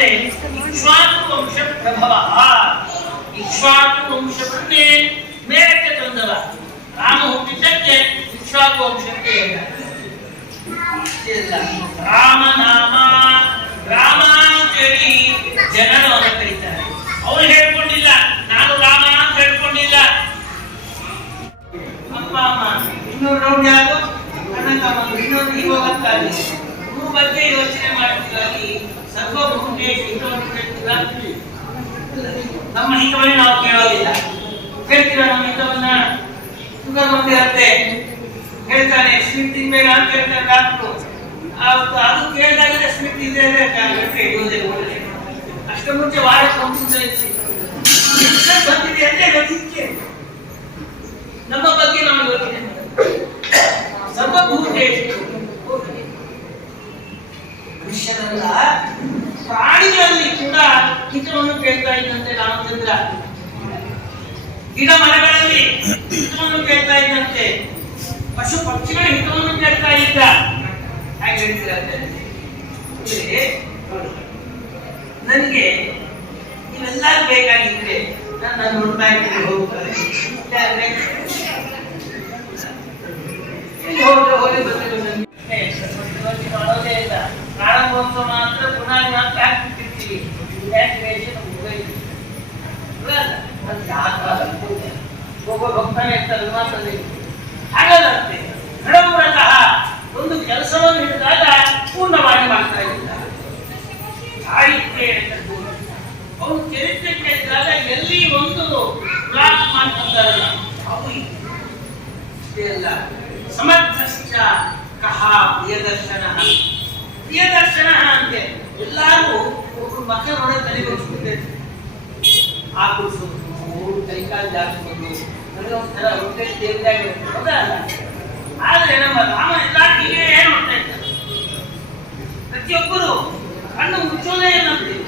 ಇಕ್ಷ್ವಾಕು ವಂಶ ಪ್ರಭವ ಇಕ್ಷ್ವಾಕು ವಂಶವನ್ನೇ ಮೇಲಕ್ಕೆ ತಂದವ ರಾಮ ಹುಟ್ಟಿದ್ದಕ್ಕೆ ಇಕ್ಷ್ವಾಕು ವಂಶಕ್ಕೆ ಇಲ್ಲ ರಾಮನಾಮ ರಾಮ ಅಂತೇಳಿ ಜನರು ಅವನ ಕರೀತಾರೆ ಅವ್ರು ಹೇಳ್ಕೊಂಡಿಲ್ಲ ನಾನು ರಾಮ ಅಂತ ಹೇಳ್ಕೊಂಡಿಲ್ಲ ಅಪ್ಪ ಅಮ್ಮ ಇನ್ನೊಂದು ರೌಂಡ್ ಯಾರು ಅಣ್ಣ ತಮ್ಮ ಇನ್ನೊಂದು ಇವಾಗ ಹೋಗಕ್ಕಾಗಿ. ಬಗ್ಗೆ ಯೋಚನೆ ಮಾಡ್ತೀವಿ ಸರ್ವಭೂತೇಶ್ ಹಿತವನ್ನು ಕೇಳ್ತೀರಾ ನಮ್ಮ ಹಿತವನ್ನೇ ನಾವು ಕೇಳೋದಿಲ್ಲ ಕೇಳ್ತೀರಾ ನಮ್ಮ ಹಿತವನ್ನ ಶುಗರ್ ಬಂದಿರತ್ತೆ ಹೇಳ್ತಾನೆ ಸ್ವೀಟ್ ತಿನ್ಬೇಡ ಅಂತ ಹೇಳ್ತಾರೆ ಡಾಕ್ಟ್ರು ಅವತ್ತು ಅದು ಕೇಳಿದಾಗಲೇ ಸ್ವೀಟ್ ತಿಂದೇ ಗಂಟೆ ಇಡುವುದೇ ಒಳ್ಳೆ ಅಷ್ಟು ಮುಂಚೆ ವಾರಕ್ಕೆ ಒಂದು ಬಂದಿದೆ ಅಂದ್ರೆ ಗೊತ್ತಿಕ್ಕೆ ನಮ್ಮ ಬಗ್ಗೆ ನಾವು ಯೋಚನೆ ಸರ್ವಭೂತೇಶು ಮನುಷ್ಯರಲ್ಲ ಪ್ರಾಣಿಗಳಲ್ಲಿ ಕೂಡ ಹಿತವನ್ನು ಕೇಳ್ತಾ ಇದ್ದಂತೆ ರಾಮಚಂದ್ರ. ಗಿಡ ಮರಗಳಲ್ಲಿ ಹಿತವನ್ನು ಕೇಳ್ತಾ ಇದ್ದಂತೆ. ಪಶು ಪಕ್ಷಿಗಳ ಹಿತವನ್ನು ಕೇಳ್ತಾ ಇದ್ದ. ಹಾಗೆ ನನಗೆ ಇವೆಲ್ಲರೂ ಬೇಕಾಗಿದ್ರೆ ನನ್ನ ನೋಡ್ತಾ ಇದ್ದೀನಿ ಹೋಗ್ತಾರೆ ಹೋದ್ರೆ ಹೋಗಿ ಬಂದಿರೋ ನನಗೆ ಮಾಡೋದೇ ಇಲ್ಲ. ಪ್ರಾರಂಭೋತ್ಸವ ಮಾತ್ರ ಪುನಃ ಮಾತ್ರ ಹಾಕ್ಬಿಟ್ಟಿರ್ತೀವಿ. ರಿಲ್ಯಾಕ್ಸೇಷನ್ ಮುಗಿದು ಅದು ಯಾಕಾಗ ಒಬ್ಬ ಭಕ್ತನೇ ಇರ್ತಾರೆ ಮಾತಲ್ಲಿ ನಡಮೂಲತಃ ಒಂದು ಕೆಲಸವನ್ನು ಹಿಡಿದಾಗ ಪೂರ್ಣವಾಗಿ ಮಾಡ್ತಾ ಇದ್ದ. ಸಾಹಿತ್ಯ ಅವನು ಚರಿತ್ರೆ ಎಲ್ಲಿ ಒಂದು ಬ್ಲಾಕ್ ಮಾಡ್ಕೊಂತಾರಲ್ಲ ಅವು ಇದೆ ಅಲ್ಲ ಸಮರ್ಥಶ್ಚ ಕಹ ಪ್ರಿಯದರ್ಶನ. ಆ ಕುಡಿಸೋದು ಮೂರು ಕೈಕಾಲು ಜಾರಿಸೋದು ನನಗೆ ಒಂಥರ ಹೊಟ್ಟೆ ದೇವದಾಗಿರುತ್ತೆ ಹೌದಾ ಅಲ್ಲ ಆದ್ರೆ ನಮ್ಮ ರಾಮ ಎಲ್ಲ ಹೀಗೆ ಮಾಡ್ತಾ ಇದ್ದಾರೆ ಪ್ರತಿಯೊಬ್ಬರು ಕಣ್ಣು ಮುಚ್ಚೋದೇ ನೋಡಿ